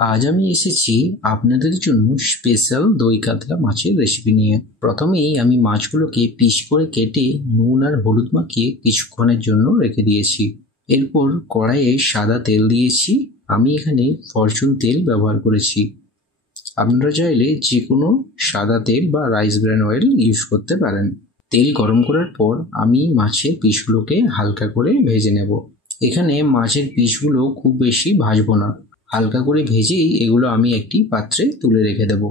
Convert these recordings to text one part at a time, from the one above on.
আজ আমি এসেছি আপনাদের জন্য স্পেশাল দই কাতলা মাছের রেসিপি নিয়ে। প্রথমেই আমি মাছগুলোকে পিস করে কেটে নুন আর হলুদ মাখিয়ে কিছুক্ষণের জন্য রেখে দিয়েছি। এরপর কড়াইয়ে সাদা তেল দিয়েছি। আমি এখানে ফরচুন তেল ব্যবহার করেছি। আপনারা চাইলে যে কোনো সাদা তেল বা রাইস ব্র্যান অয়েল ইউজ করতে পারেন। তেল গরম করার পর আমি মাছের পিসগুলোকে হালকা করে ভেজে নেব। এখানে মাছের পিসগুলো খুব বেশি ভাজবো না, হালকা করে ভেজেই এগুলো আমি একটি পাত্রে তুলে রেখে দেব।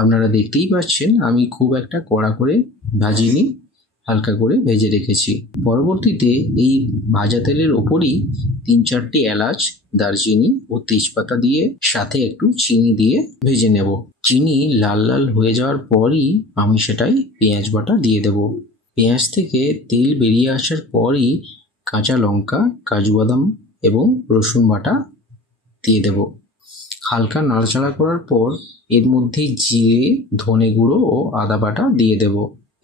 আপনারা দেখতেই পাচ্ছেন আমি খুব একটা কড়া করে ভাজিনি, হালকা করে ভেজে রেখেছি। পরবর্তীতে এই ভাজা তেলের ওপরই 3-4টি এলাচ, দারচিনি ও তেজপাতা দিয়ে সাথে একটু চিনি দিয়ে ভেজে নেব। চিনি লাল লাল হয়ে যাওয়ার পরই আমি সেটাই পেঁয়াজ বাটা দিয়ে দেব। পেঁয়াজ থেকে তেল বেরিয়ে আসার পরই কাঁচা লঙ্কা, কাজু বাদাম এবং রসুন বাটা দিয়ে দেব। হালকা নাড়াচাড়া করার পর এর মধ্যে জিরে, ধনে গুঁড়ো ও আদা বাটা দিয়ে দেব।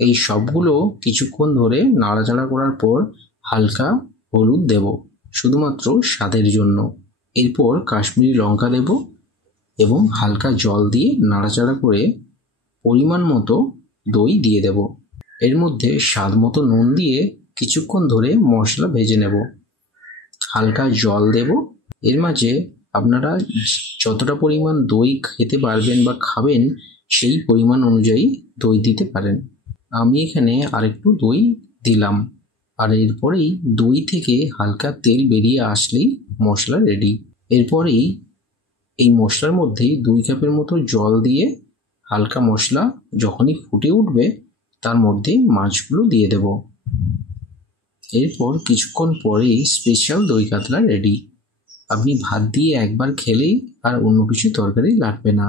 এই সবগুলো কিছুক্ষণ ধরে নাড়াচাড়া করার পর হালকা হলুদ দেব, শুধুমাত্র স্বাদের জন্য। এরপর কাশ্মীরি লঙ্কা দেব এবং হালকা জল দিয়ে নাড়াচাড়া করে পরিমাণ মতো দই দিয়ে দেব। এর মধ্যে স্বাদ মতো নুন দিয়ে কিছুক্ষণ ধরে মশলা ভেজে নেব। হালকা জল দেব। এর মাঝে আপনারা যতটা পরিমাণ দই খেতে পারবেন বা খাবেন সেই পরিমাণ অনুযায়ী দই দিতে পারেন। আমি এখানে আরেকটু দই দিলাম। আর এরপরেই দই থেকে হালকা তেল বেরিয়ে আসলেই মশলা রেডি। এরপরেই এই মশলার মধ্যে 2 কাপের মতো জল দিয়ে হালকা মশলা যখনই ফুটে উঠবে তার মধ্যে মাছগুলো দিয়ে দেব। এরপর কিছুক্ষণ পরেই স্পেশাল দই কাতলা রেডি। আপনি ভাত দিয়ে একবার খেলেই আর অন্য কিছু তরকারি লাগবে না।